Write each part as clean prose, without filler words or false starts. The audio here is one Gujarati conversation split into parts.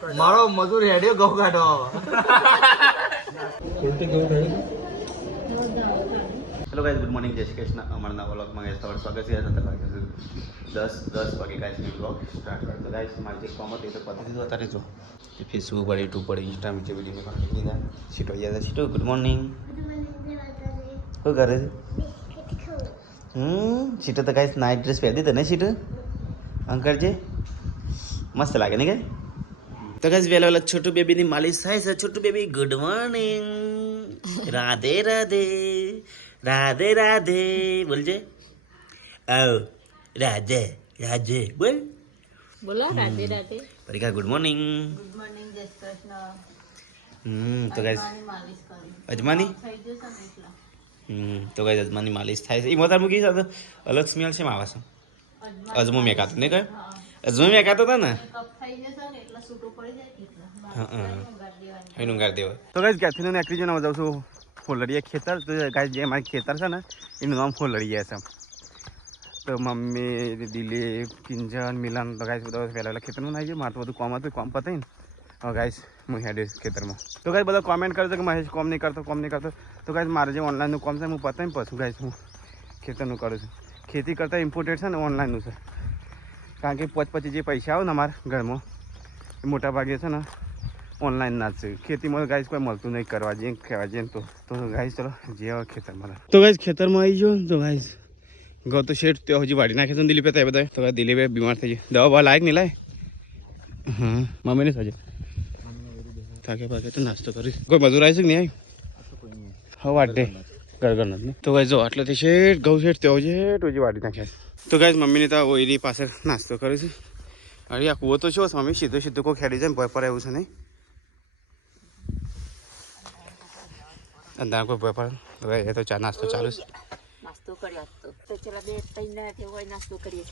મારો મજૂર હેડ્યો ઘઉં કાઢો હેલો ગાઈસ ગુડ મોર્નિંગ જય શ્રી કૃષ્ણ અમારા વ્લોગમાં ગાઈસ તમારું સ્વાગત છે. 10 વાગે ગાઈસ મેં વ્લોગ સ્ટાર્ટ કર્યો. તો ગાઈસ મારી જે કોમ હતી તો પતી દીધું. અત્યારે જો ફેસબુક પર યુટ્યુબ પર ઇન્સ્ટા નીચે વિડીયો કાઢી દીધા. સીટો યાદ સીટો ગુડ મોર્નિંગ શું કરે છે? સીટો તો ગાઈસ નાઇટ ડ્રેસ પહેરી તને સીટો અંકરજી મસ્ત લાગે ને કે તો ગાઈસ વેલા વેલા છોટું બેબીની માલિશ થાય છે. છોટું baby good morning Radhe Radhe Radhe Radhe બોલજે આવ રાધે રાધે બોલ બોલો રાધે રાધે પરીકા ગુડ મોર્નિંગ ગુડ મોર્નિંગ જય શ્રી કૃષ્ણ. તો ગાઈસ માલિશ કરી અજમાની થઈ જશે ને એટલા તો ગાઈસ અજમાની માલિશ થાય છે. એ મોતા મૂકી છે અલગ સ્મેલ છે આવે છે. અજમો મેં કાતો ને કઈ અજમો મેં કાતો હતા ને કપ થઈ જશે ને એટલા છૂટું પડી જાય એટલા એનું ગાર દેવા. તો ગાઈસ ક્યાંથી ને એકરી જણા જાઉં છું ફૂલડીએ ખેતર. તો ગાઈસ જે મારી ખેતર છે ને એનું નામ ફૂલડીએ છે. તો મમ્મી દિલીપ કિંજન મિલન તો ગાઈસ બધા પહેલાં પહેલાં ખેતરમાં નાખી ગયું. મારું બધું કોમ હતું કોમ પતાવી ને હવે ગાઈસ હું હેડે ખેતરમાં. તો ગાઈસ બધા કોમેન્ટ કરજો કે મહેશ કોમ નહીં કરતો કોમ નહીં કરતો. તો ગાઈસ મારે જે ઓનલાઈનનું કોમ છે હું પતાવીને પછી ગાઈસ હું ખેતરનું કરું છું. ખેતી કરતાં ઇમ્પોર્ટેન્ટ છે ને ઓનલાઈનનું છે. કારણ કે પછી જે પૈસા આવે ને અમારા ઘરમાં એ મોટા ભાગે છે ને ઓનલાઈન ના જ છે. ખેતીમાં ગાઈસ કોઈ મળતું નહીં કરવા જઈએ કહેવા જઈએ તો ગાઈસ ચલો જે ખેતરમાં. તો ગાઈસ ખેતરમાં આવી ગયો. તો ગાઈસ ગૌ તો શેઠ ત્યાં હજી વાડી નાખે છે દિલીપે ત્યાં બધા. તો દિલીપે બીમાર થઈ ગયો. દવા બવા લાયક નહીં લાય હા મમ્મીને સાજે થાકે પાકે તો નાસ્તો કરીશ. કોઈ મજૂર આવી છે કે નહીં આવી હા વાટે ગરગર નથી. તો ગાઈસ જો આટલેથી શેઠ ઘઉં શેઠ ત્યાં શેઠ હજી વાડી નાખ્યા. તો ગાઈસ મમ્મીને તો ઓઈરી પાસે નાસ્તો કરે છે. અરે આ કૂવો તો શું મમ્મી સીધો સીધો કોઈ ખેડી જાય ને ભય પર એવું છે નહીં અંધાર કોઈ ભય પડે. તો એ તો ચા નાસ્તો ચાલુ છે. નાસ્તો કર્યો તો ચલા બે ત્રણ ના હોય નાસ્તો કરીએ.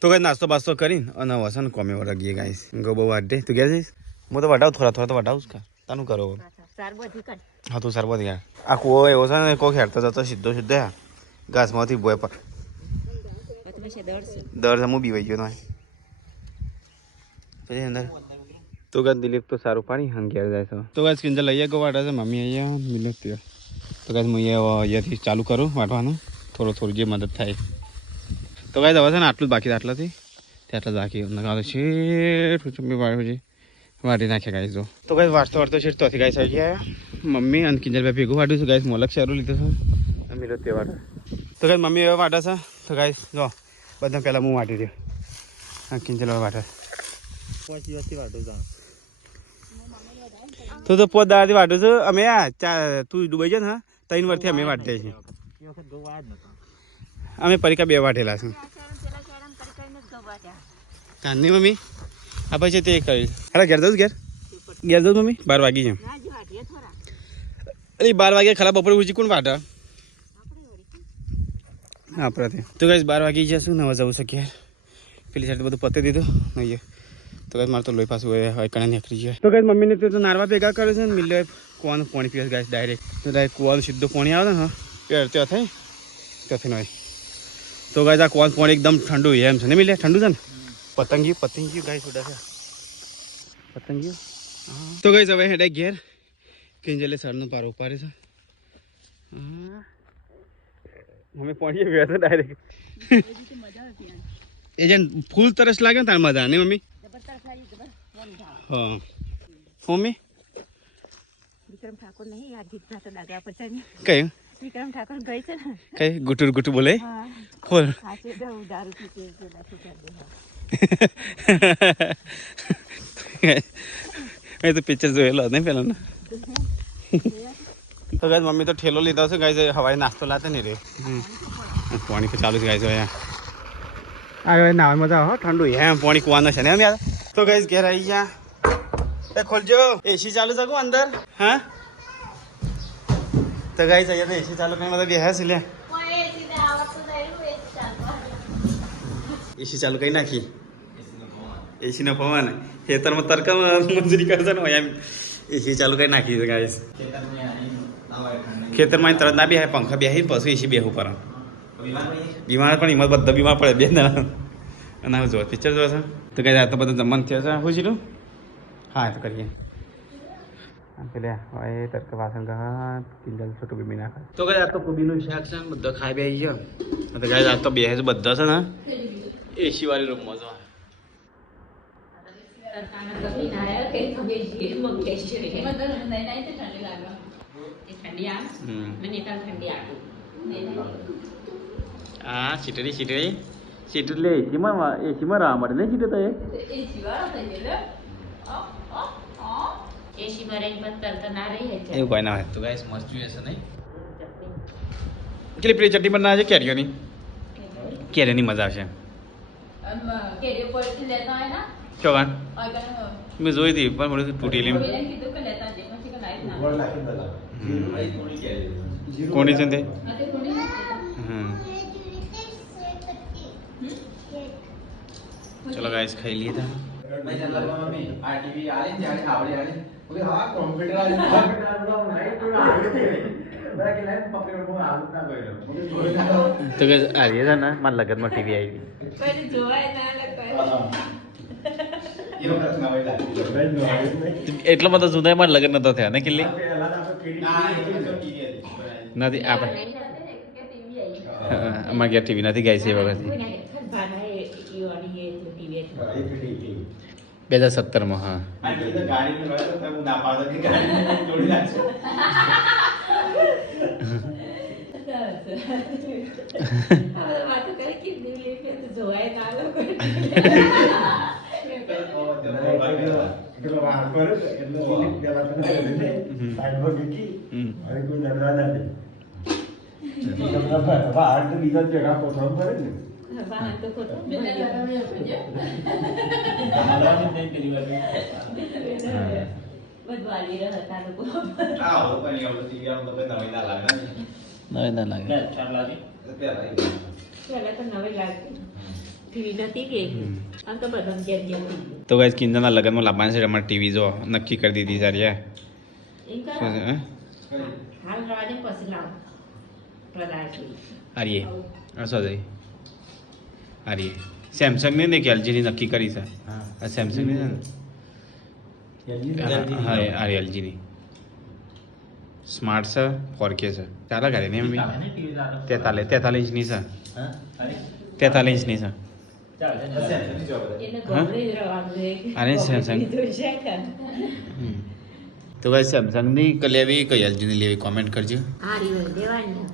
તો કઈ નાસ્તો બાસ્તો કરીને અને વસન કોમે વળગીએ ગાઈસ ગો બહુ વાટે. તું ગયા જઈશ હું તો વટાવું થોડા થોડા તો વટાવું કા તાનું કરો ચાર બધી કાઢ હા તું સાર બધી આ કૂવો એવો છે ને કોઈ ખેડતો જતો સીધો સીધો ઘાસમાંથી ભોય પર દર હું બીવાઈ ગયો નહીં પછી અંદર. તો ગાય દિલીપ તો સારું પાણી હંગિયાર જાય છે. તો ગાય કિંજલ લઈએ ગો વાટા છે મમ્મી અહીંયા મિલત ત્યાં. તો ગાય હું અહીંયાથી ચાલુ કરું વાટવાનું થોડું જે મદદ થાય. તો ગાય હવે છે ને આટલું જ બાકી આટલાથી તે આટલા જ બાકી શેઠ ચુમ્મી વાળું છે વાટી નાખ્યા ગાય. જો તો ગાય વાટતો શેઠ તોથી ગાય આવી ગયા મમ્મી અને કિંજલભાઈ ભેગું વાટ્યું છે ગાય મોલક સારું લીધું છે મિલત તે વાટે. તો ગાય મમ્મી હવે વાટે છે. તો ગાય જો બધા પહેલાં હું વાટી દઉં હા કિંજલ વાટે તો પોત દાડાથી વાટું છું અમે તું ડૂબાઈ જાય ને હા 3 વર્ષથી અમે વાટીએ છીએ. અમે પરીકા 2 વાટેલા છે કાનની મમ્મી આ પછી તે કરી અરે ઘેર જાઉં ઘેર જાઉં મમ્મી 12 વાગી છે. અરે 12 વાગે ખરાબ બપોરે ઉજી કોણ વાટા આપણે તો ગાઈસ 12 વાગી જશું ને હવે જવું છે ઘેર. પેલી સાઈડ બધું પતી દીધું નહીં તો ગાઈસ મારે તો લોહી પાછું કણા નીકળી જાય. તો ગાઈસ મમ્મીને તો નારવા ભેગા કરે છે ને મિલે કૂવાનું પાણી પીવે ગાઈસ ડાયરેક્ટ. તો ડાયરેક્ટ કૂવાનું સીધું પાણી આવે ને હા ત્યાં થાય ત્યાંથી નહીં. તો ગાઈસ આ કૂવાનું પાણી એકદમ ઠંડુ એમ છે ને મિલે ઠંડુ છે ને પતંગિયું ગાઈસ ઉડા છે પતંગિયું. તો ગાઈસ હવે હેડે ઘેર કિંજલે સરનું પાર ઉપાડે છે. અમે પાણી પીવે છે ડાયરેક્ટ એ જેમ ફૂલ તરસ લાગે ને તાર મજા નહીં મમ્મી હા મમ્મી વિક્રમ ઠાકોર નહીં આ ગીત તો દાદા પછી કયું વિક્રમ ઠાકોર ગઈ છે ને કઈ ગુટુર બોલે ફૂલ દારૂ પીતે એ તો પિક્ચર જોયેલો નહીં પેલા ને. તો ગાઈસ મમ્મી તો ઠેલો લીધો છે ગાઈસ હવાઈ નાસ્તો લાતે નહીં રે પાણી તો ચાલુ છે ગાઈસ આ નાવા મજા આવે ઠંડુ એમ પાણી કૂવાનું છે ને એમ યાર. તો ગાઈસ ઘેર આવી ગયા એ ખોલજો એસી ચાલુ શકું અંદર હા. તો ગાઈસ અહીંયા તો એસી ચાલુ કરીને બધા બેહ્યા છે લે એસી ચાલુ કરી નાખી એસી નો પવન ખેતરમાં તરકામાં મજૂરી કરશે ને એમ એસી ચાલુ કરી નાખી છે ગાઈસ. ખેતરમાં તરત ના બેહાય પંખા બેહી પછી એસી બેહવું પડે. બીમાર પણ હિંમત બધા બીમાર પડે 2 જણા અને આવું જો પિક્ચર જોવા છે. તો કઈ આ તો બધું જમવાનું થયા છે શું છે હા તો કરીએ પેલે હવે તડકા વાસણ ગા કિંજલ છોટું બીબી નાખે તો કઈ આ તો કોબીનું શાક છે બધા ખાઈ બે ગયો તો ગાય આ તો બે બધા છે ને એસી વાળી રૂમમાં જો હા સીટરી સીટરી લે એસીમાં રાહ મળે ને સીટે તો એવું કોઈ ના હોય તો ગાઈસ મસ્ત જોઈએ છે નહીં કેટલી પ્રિય ચટણી બનાવે છે કેરીઓની કેરીની મજા આવશે ચોગાન મેં જોઈ હતી પણ મને તૂટેલી કોની છે તે ચલો ગાઈસ ખાઈ લીએ था તો ગાઈસ આ રહ્યા ને મારા લગનમાં ટીવી આવી એટલો બધો જુદા મારા લગન નતો થયા ને કિલ્લી નથી આપણે અમારે ઘેર ટીવી નથી ગાય છે એ વખત 2017 હા તો ગાઈસ કિંજલના લગનમાં લાવવાની છે અમારે ટીવી જો નક્કી કરી દીધી સારી આરીએ સોરી આરીએ સેમસંગ ને કે એલજી ની નક્કી કરી છે આ સેમસંગ ની હા આ એલજી ની સ્માર્ટ છે 4K છે ચાલે ગાડી ને મમ્મી 43 ઇંચની છે 43 ઇંચની છે અરે સેમસંગ તો ભાઈ સેમસંગ ની લેવી કઈ એલજી ની લેવી કોમેન્ટ કરજો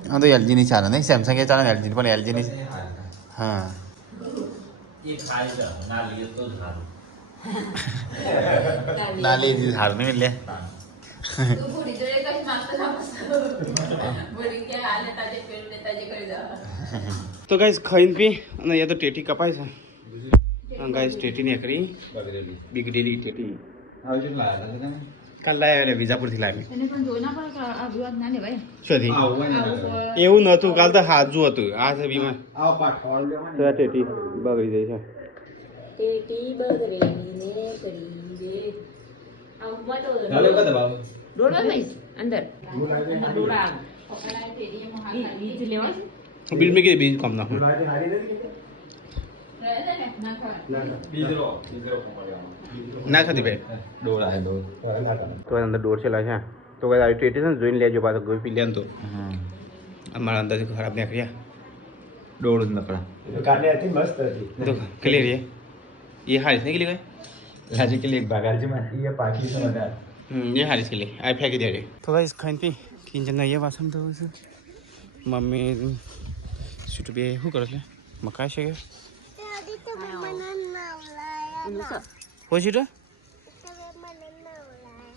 હા તો એલજી ની ચાલે નહીં સેમસંગ એ ચાલે એલજી પણ એલજી ની હા ના લીધી સારું નહીં લે તો ગાઈસ ખાઈને પી અને અહીંયા તો ટેટી કપાય છે હા ગાઈસ ટેટી નીકળી બિગડેલી ટેટી કાલ લાવ્યા વિજાપુરથી લાવી શોધી એવું નહોતું કાલ તો હાજુ હતું આ છે બીમાર તો આ ટેટી બગડી જાય છે બિલ में के बीज कम ना ના ખાધી ભાઈ તો અંદર દોઢ છેલ્લા છે તો કઈ આવી ટેટી છે ને જોઈને લેજો પાછો કોઈ પી લે તો અમારા અંદરથી ખરાબ નીકળ્યા દોડ જ નકળા તો ક્લિયર ये हारिस नहीं के लिए लाजी के लिए बागार जी में ये पाकी से बता ये हारिस के लिए आई फेंक दे रहे तो गाइस खान पी किंजन ना ये वासम तो मम्मी सूट भी हु कर ले मका છે કે हो सीट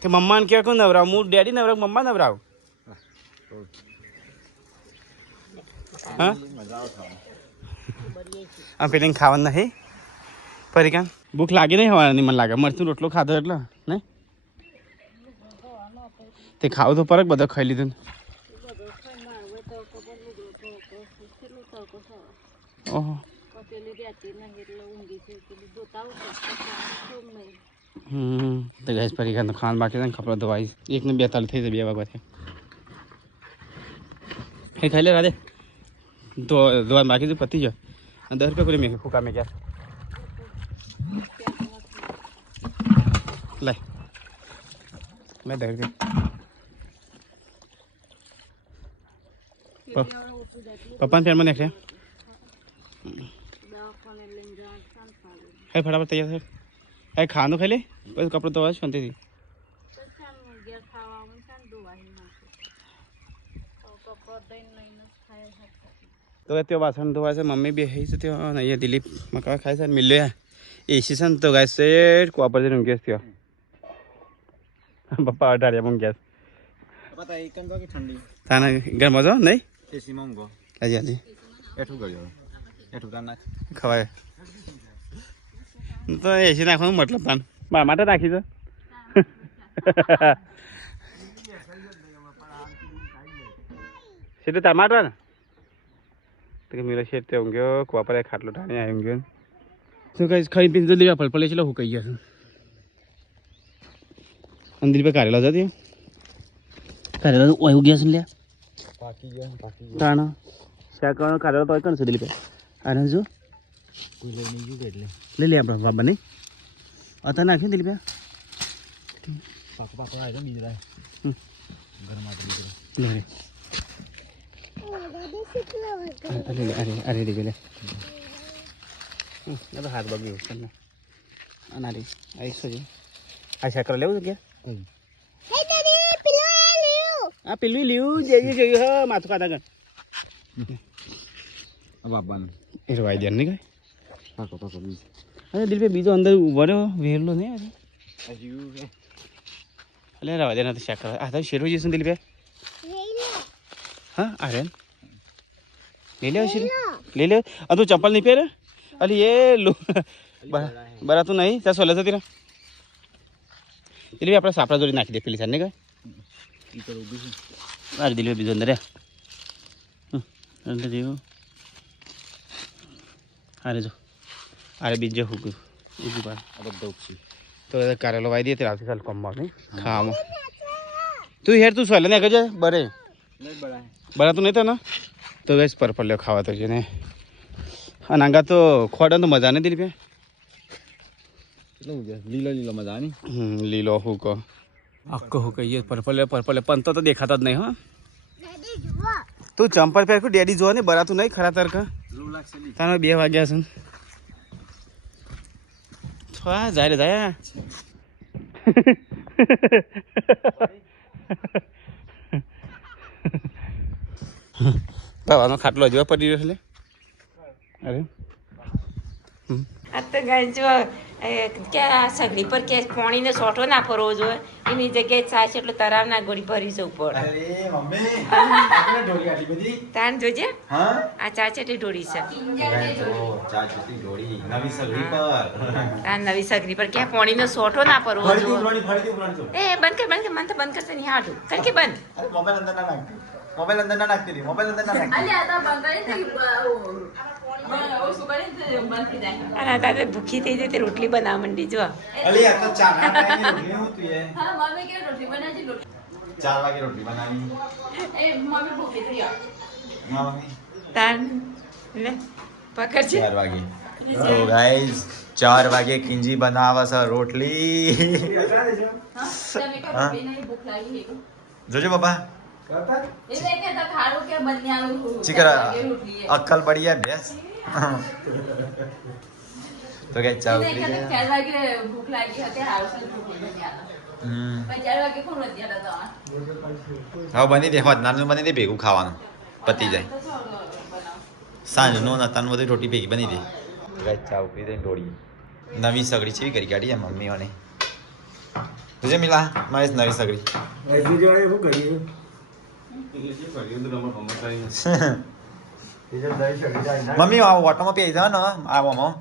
તે મમ્માને કે કો નવરાવ હું ડેડી નવરાવ મમ્મા નવરાવ હા આ પેલી ખાવાનું નહીં પરિકાન ભૂખ લાગી નહીં હવાની મને લાગે મરચું રોટલો ખાધો એટલે નહીં તે ખાવું તો પરક બધો ખાઈ લીધું ઓહો તો ગેસ પરિકાન તો ખાન બાકી ને કપડા ધોવાઈ 1 ને 42 થઈ જાય 2 વાગ્યા એ ખાઈ લે રાધે તો ધોવા બાકી તો પતી જાય 10 રૂપિયા કરી મેં ફૂકા મેં ગયા લે મેં ધર દે પપ્પાને પેરમાં નાખે હે ફટાફટ તૈયાર થાય એ ખાવાનું ખાઈ લે પછી કપડું ધોવા શાંતિથી તો તે વાસણ ધોવા છે મમ્મી બી હઈ છે તે અહીંયા દિલીપ મકા ખાય છે મિલ્યો એસી છે ને તો ગાય શેઠ કોપર જઈને ઊંઘે થયો પપ્પા અઢાડ્યા ઊંઘ્યા તાને ઘરમાં જાઓ નહીં હાજી હાજી ખવાય તો એસી નાખવાનું મતલબ તાન મારા માટે નાખી દો સીધું ટમાટર ને તો કે મેરો શેઠ તે ઊંઘ્યો કોપરે ખાટલો ટાણી આવી ઊંઘ્યો શું કઈ ખાઈ પીને જલ્દી વાપર પડે છે હું કહી ગયા છું અંદિર પે કારેલો જતી કારેલો તો ઓય ગયા છે લે તાણા શાક કારેલો તો કણ છે દિલીપે આને જો લઈ લે આપણે બાબા નહીં અત્યારે નાખ્યું દિલીપે અરે દીવે લે તો હાથ બગ્યું છે ને અનારી આવીશું છે આ શાકર લેવું છે ક્યાં આ પેલું લીવું જઈએ હા માથું કાઢા ગણ બાબાનું એ રવાઈ દે નહીં કઈ અરે દિલ પે બીજો અંદર ઉભો રહ્યો વેરલો નહીં એટલે રવા દે ના તો શાકર આ તો શેરો જઈશું દિલ પે હા અરે ले ले शिरू ले ले अब तू चप्पल नहीं पहने अरे ये लो बरा तू नहीं क्या सोला था तेरा दिल्ली अपना सापड़ा जोड़ी नाखी दे पेली सारने का अरे दिल्ली बीजो अंदर है अंदर देखो अरे जो अरे बीज जो हुक उसी बार अब दो तो कारेलो वाई दिए तेरा साल कम बात नहीं खाम तू यार तू सोला नहीं कर जा बड़े बड़ा तू नहीं था ना તો ગેસ પર્પલ લ્યો ખાવા તો છે ને અને આંગા તો ખોડા તો મજા નહીં દિલી પે લીલો લીલો મજા નહીં લીલો હું કહો આખો હું કહીએ પર્પલ પણ તો દેખાતા જ નહીં હા તું ચંપલ પહેર ડેડી જોવા ને બરાતું નહીં ખરા તાર કા તારા 2 વાગ્યા છે છ જાય રે જાય બાવાનો ખાટલો જોવા પડી રહ્યો એટલે અરે આ તો ગાય જો ક્યાં સગડી પર કે પાણીને સોટો ના ફરવો જોઈએ એની જગ્યાએ છાશ એટલે તરાવ ના ગોળી ભરી જવું પડે અરે મમ્મી આપણે ઢોળી આટલી બધી તાન જોજે હા આ ચાચ એટલી ઢોળી છે ચા ચૂટી ઢોળી નવી સગડી પર તાન નવી સગડી પર ક્યાં પાણીનો સોટો ના ફરવો જોઈએ ફરી એ બંધ કર મને તો બંધ કરશે નહીં હાડું કર કે બંધ અરે મોબાઈલ અંદર ના નાખતી મોબાઈલ અંદર ના નાખતી મોબાઈલ અંદર ના નાખતી અલ્યા તો બંધ કરી અરે તારે ભૂખી થઈ જાય તે રોટલી બનાવ મંડી જો અલી આ તો ચા ના ટાઈમે રોટલી હું તું એ હા મમ્મી કે રોટલી બનાવી 4 વાગે રોટલી બનાવી એ મમ્મી ભૂખી થઈ મમ્મી તાન લે પકડ છે 4 વાગે તો ગાઈસ 4 વાગે કિંજી બનાવે છે રોટલી જોજો બાબા ચીકરા અક્કલ बढ़िया भैंस તો કે ચા ઉતરી ગયા 4 વાગે ભૂખ લાગી હતી હાઉસ ની ભૂખ બની ગયા 4 વાગે કોણ હતી તો હા બની દે હોત નાનું બની દે ભેગું ખાવાનું પતી જાય સાંજનો નતાન બધી રોટી ભેગી બની દે ગાય ચા ઉતરી દે ઢોળી નવી સગડી છે કરી કાઢી મમ્મીઓને तुझे मिला महेश नवी सगड़ी ऐसी जो है वो करिए मम्मी આ ઓટોમાં પી જાવ ને આવવામાં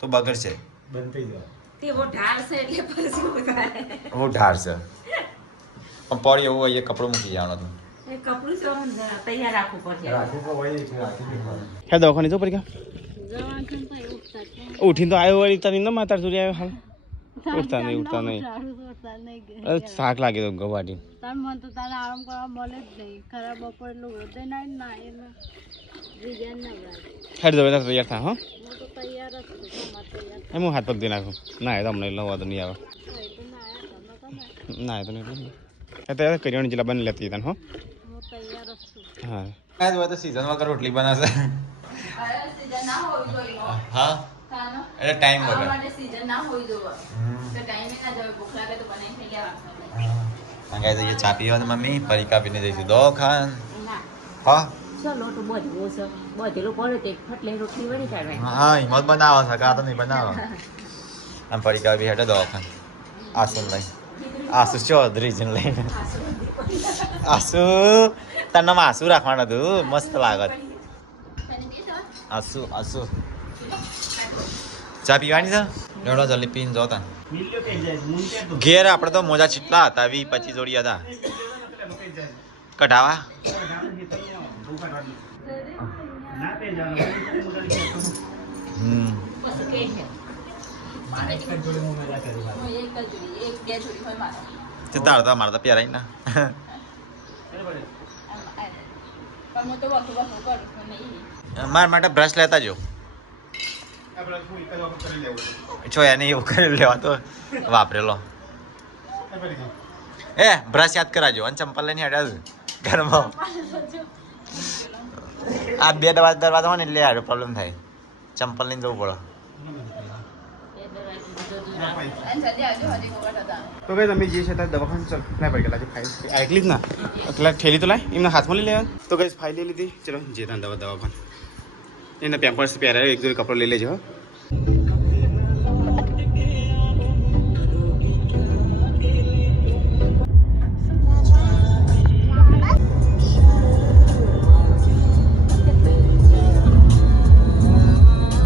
તો બગડ છે બંધ થઈ જાય તે વો ઢાળ છે એટલે પછી ઉતારે વો ઢાળ છે પણ પડી એવું એ કપડું મૂકી જવાનું હતું એ કપડું છે તૈયાર રાખવું પડશે હે દવાખાને જો પડી ગયા ઉઠીને તો આવ્યો વળી તને ન માતાર સુધી આવ્યો હાલ ઉઠતા નહીં અરે થાક લાગે તો ગવાડી તાર મન તો તારે આરામ કરવા મળે જ નહીં ખરાબ બપોર એટલું હૃદય ના એટલે વિજ્ઞાન ના ભાઈ હેડ દવા તૈયાર થા હા હું તો તૈયાર જ છું તમારે તૈયાર એમ હું હાથ પગ દઈ નાખું ના એ તમને લવા તો નહીં આવે તો ના આવ્યા તમે તો ના તો નહીં અત્યારે કરિયાણું જિલ્લા બની લેતી તને હો હું તૈયાર જ છું. હા કાંઈ જ હોય તો સીઝન વગર રોટલી બનાવશે હા એટલે ટાઈમ વગર મંગાઈ દઈએ ચા પીવા મમ્મી પરી કાપીને જઈશું દવાખાન હા ચલો તો બધું છે બધેલું પડે તે ફટલે રોટલી વળી કાઢવાની હા હિંમત બનાવો છે કાં તો નહીં બનાવો આમ પરી કાપી હેઠે દવાખાન આસુ લઈ આસુ ચૌધરીજીને લઈને આસુ તાર નામ આસુ રાખવાનું હતું મસ્ત લાગત આસુ આસુ ચા પીવાની છે લેવડો જલ્દી પીને જો તા ઘેર આપણે તો મોજા ચીટલા હતા 20-25 જોડી હતા કઢાવા તાર તો અમારે તો પહેરાય ના મારા માટે બ્રશ લેતા જો છો એને એવું કરી લેવા તો વાપરેલો એ બ્રશ યાદ કરાજો અને ચંપલ લઈને હેડ્યા ઘરમાં આ બે દરવાજા હોય ને એટલે યાર પ્રોબ્લેમ થાય ચંપલ લઈને જવું પડે તો ભાઈ તમે જે છે ત્યાં દવાખાને ચાલ ના પડી ગયેલા ફાઇલ આટલી જ ના એટલે ઠેલી તો લાય એમને હાથમાં લઈ લેવાનું તો કઈ ફાઇલ લઈ લીધી ચલો જે ત્યાં દવાખાન એના પેમ્પર્સ પહેરાય એક જોડી કપડો લઈ લેજો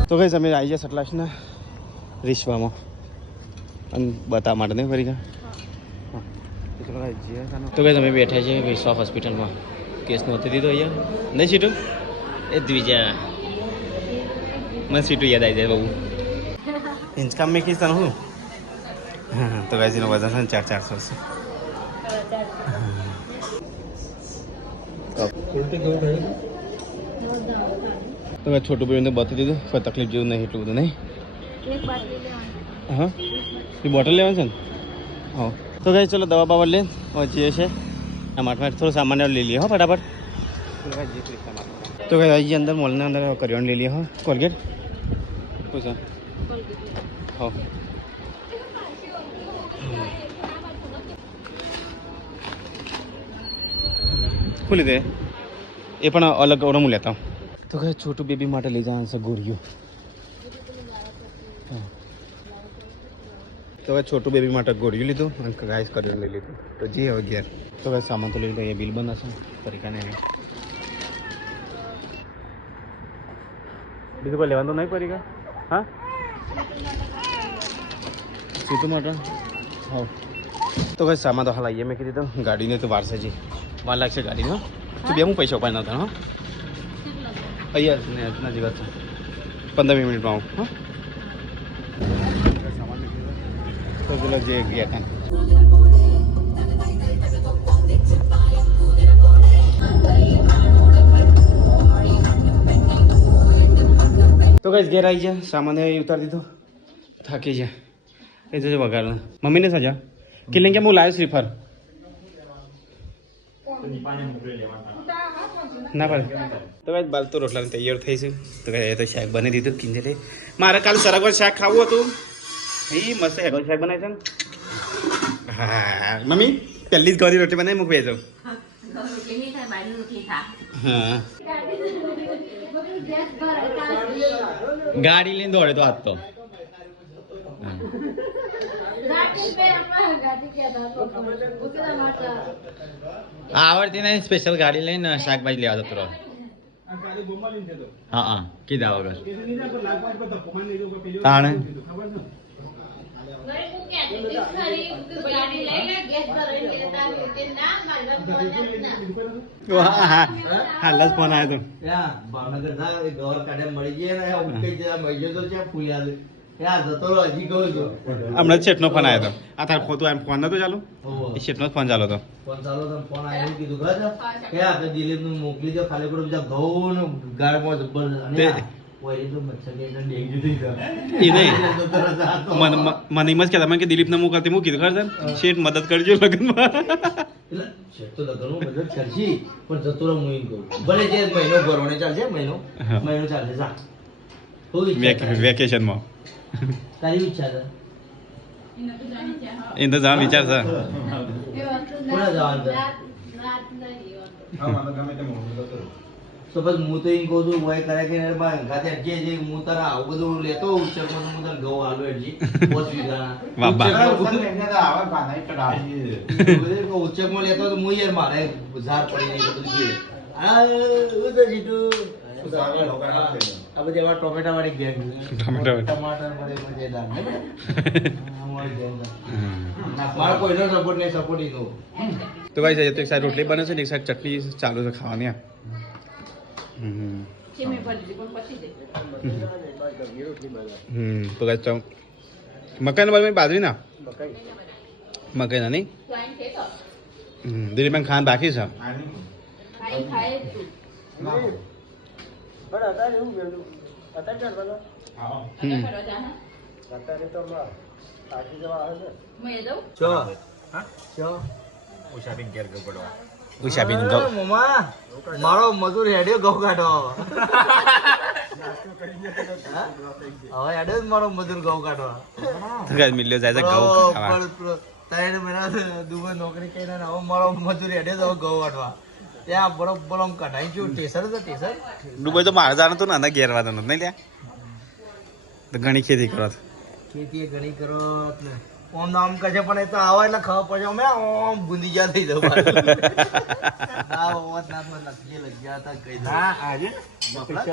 તો કઈ તમે આવી જાય સટલાસના રીશવામાં અને બતાવવા માટે નહીં ફરી તો કઈ તમે બેઠા છે વિશ્વાસ હોસ્પિટલમાં કેસ નહોતી દીધો અહીંયા નહીં સીટું એ દ્વિજા મને સીટું યાદ આવી જાય બહુ ઇન્ચકામ મેં કીસ તને હું હા તો ગાઈજીનો વજન છે ને 400 તો છોટું ભાઈને બતાવી દીધું કોઈ તકલીફ જેવું નહીં એટલું બધું નહીં હા એ બોટલ લેવાની છે ને હા તો કઈ ચલો દવા બાવા લે જે છે આ માટે થોડું સામાન્ય લઈ લઈએ હો ફટાફટ તો કઈ અહીં અંદર મોલના અંદર કરિયાણું લઈ લઈએ હો કોલગેટ પૂછો હા ખુલી દે એ પણ અલગ ઓરમ લેતા તો કઈ છોટું બેબી માટે લઈ જવાનું છે ગોળીઓ તો કઈ છોટું બેબી માટે ગોળીઓ લીધું અને ગાઈસ કરીને લઈ લીધું તો જે હવે ઘેર તો કઈ સામાન તો લઈ લો એ બિલ બનાવશે તરીકાને બીજું કોઈ લેવાનું તો નહીં પડી ગયા હા સીધું માટે હા તો કઈ સામાન તો હાલ આવીએ મેં કીધું તો ગાડીને તો વાર છે જી વાર લાગશે ગાડીનો તો બે હું પૈસા ઉપાય નતા હા અહીંયા નજીક છે 15-20 મિનિટમાં આવું હા તો પેલો જે ગયા ત્યાં તો કઈ ઘેર આવી જાય સામાન ઉતારી દીધો થાકી જાય એ જશે વગાડ મમ્મીને સજા કે લઈને કે હું લાવ્યો શ્રીફર ના પડે તો કઈ બાલ તો રોટલા તૈયાર થઈ છે તો કઈ તો શાક બની દીધું કિંજે મારે કાલે સરગવા શાક ખાવું હતું એ મસ્ત હેગલ શાક બનાવે છે ને હા મમ્મી પહેલી જ ઘરી રોટી બનાવી મૂકવી જાઉં હા ગાડી લઈને દોડે તો આજ તો આવડતી નહીં સ્પેશિયલ ગાડી લઈને શાકભાજી લેવા જતો રહો હા હા કીધા વગર તાણે હાલ જ ફોન આવ્યો તો હમણાં શેઠનો ફોન આવ્યો હતો આ તાર ખોટું એમ ફોન નતો ચાલુ એ શેઠનો ફોન ચાલુ હતો ફોન આવ્યો કીધું કે આપણે દિલીપ નું મોકલી દો ખાલી બીજા ઘઉં ને ગાળમાં જબર એ નહીં મને એમ જ કહેતા મને કે દિલીપને હું કરતી મૂકી દીધું ખબર છે શેઠ મદદ કરજો લગ્નમાં તો લગ્નમાં મદદ કરશી પણ જતો રહો હું એમ કહું ભલે જે મહિનો ભરવાનો ચાલશે મહિનો ચાલશે જા વેકેશનમાં તારી ઈચ્છા છે એ તો જવા વિચાર છે કોના જવાનું છે સપોઝ હું તો એમ કહું છું ભાઈ કરે કે ગાતે જે હું તારા આવું બધું લેતો ઉચ્ચકમાં હું તને ઘઉં આલુ એડજી 5 વીઘાના ઉચ્ચકમાં લેતો તો હું યાર મારે ઝાડ પડી નહીં બધું જોઈએ આ બધું જીતું આ બધી એવા ટોમેટા વાળી ગેંગ ટમાટર પડે મજેદાર મારા કોઈનો સપોર્ટ નહીં સપોર્ટ ઈ તો ભાઈ તો એક સાઈડ રોટલી બને છે ને એક સાઈડ ચટણી ચાલુ છે ખાવાની તો ગાઈસ તો મકાઈના બાજુ બાજરી ના મકાઈ ના નહીં દિલીપ ખાન બાકી છે ઉષાબીન ગૌ મારો મજૂર હેડ્યો ઘઉં કાઢો હવે હેડ્યો મારો મજૂર ઘઉં કાઢવા તો ગાઈસ મિલ્યો જાય છે ઘઉં ખાવા 3 મહિના દુબઈ નોકરી કરીને હવે મારો મજૂર હેડ્યો તો ઘઉં કાઢવા ત્યાં બરોબર આમ કઢાઈ ગયું ટેસર છે ટેસર દુબઈ તો મારે જવાનું હતું ને આના ઘેરવાનું નથી નહીં લ્યા તો ઘણી ખેતી કરો ખેતી ઘણી કરો ને ઓમ નામ કહે પણ એ તો આવા એટલે ખબર પડે અમે ઓમ બુંદી જા થઈ જવા આ ઓત નામાં લખી લગ્યા હતા કઈ હા આજે મફળા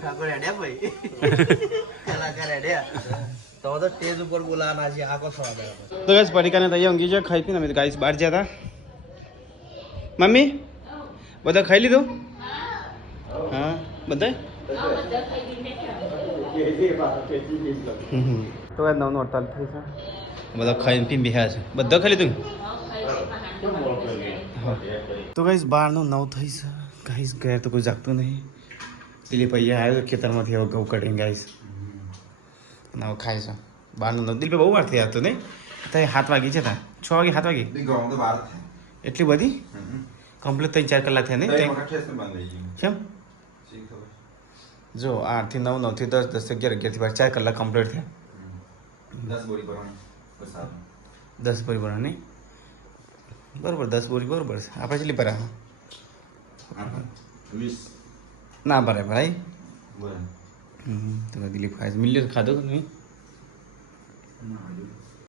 ઠાકોર હેડ્યા ભાઈ કલાકાર હેડ્યા તો સ્ટેજ ઉપર બોલાવાના છે આખો સ્વાદ તો ગાઈસ પરીકાને તૈયાર ઊંઘી જાય ખાઈ પીને અમે ગાઈસ બહાર ગયા હતા મમ્મી બધા ખાઈ લીધું હા બધા તો 9:48 થઈ છે બધા ખાઈને પીને બેહ્યા છે બધા ખાઈ લીધું તો ગાઈસ 12:09 થઈ છે ગાઈસ ઘેર તો કોઈ જાગતું નહીં દિલીપ અહીંયા આવ્યો ખેતરમાંથી હવે ઘઉં કાઢીને ગાઈસ ના ખાય છે 12:09 દિલીપ બહુ વાર થઈ હતો નહીં ત્યાં 7 વાગી છે ત્યાં 6 વાગે 7 વાગે એટલી બધી કમ્પ્લીટ 3-4 કલાક થયા નહીં કેમ જો 8 થી 9, 9 થી 10, 10 થી 11, 11 થી 12 4 કલાક કમ્પ્લીટ થયા 10 બોરી ભરવાની બરોબર 10 બોરી બરોબર છે આપણે કેટલી ભરા ના ભરાય ભાઈ તો દિલીપ ખાય મિલ્યો ખાધો કે નહીં